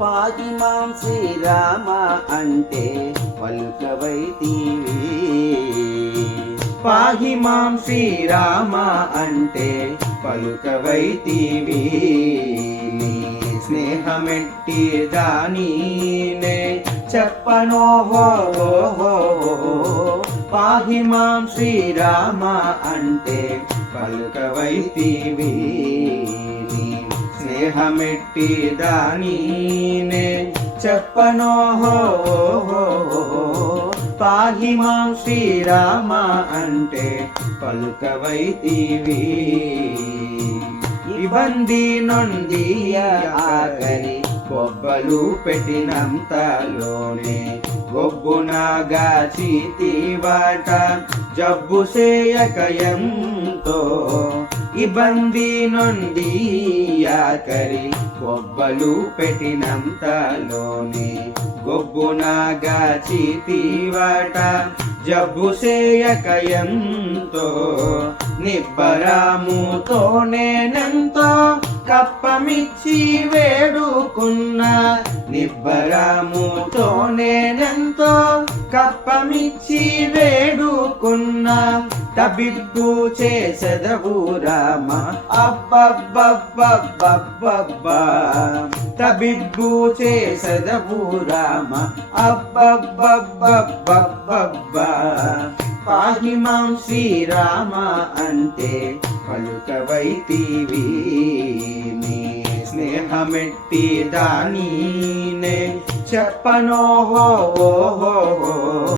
పాగి మాం శ్రీరామ అంటే పలుకవైతీవి. పాగి మాం శ్రీరామ అంటే పలుకవైతీవి. నీ స్నేహమెట్టి దానీనే చెప్పనో హో హో హో. పాహి మాం శ్రీరామ అంటే పలుకవైతీవి. స్నేహమెట్టి దానీనే చెప్పనోహో పాహి మాం శ్రీరామ అంటే పలుకవైతీవి. ఇబ్బంది నుండి ఆగరి బొబ్బలు పెట్టినంతలోనే గొబ్బునగా చీతివాట జబ్బు సేయకయంతో ఇబ్బంది నుండి ఆఖరి బొబ్బలు పెట్టినంతలోనే గొబ్బునాగా చీతివాట జబ్బు సేయకయంతో నిబ్బరాముతో నేనెంతో కప్పమిచ్చి వేడు నిబ్బరాముతో నేనెంతో కప్పమిచ్చి వేడుకున్నా. తబిబ్బు చేసెదవు రామ. అబ్బబ్బబ్బబ్బబ్బబ్బా. తబిబ్బు చేసెదవు రామ. అబ్బబ్బబ్బబ్బబ్బబ్బా. పాహిమాం శ్రీరామ అంటే పలుకవైతీవీ మెట్టి స్నేహమెట్టి చెప్పనో హో హో హో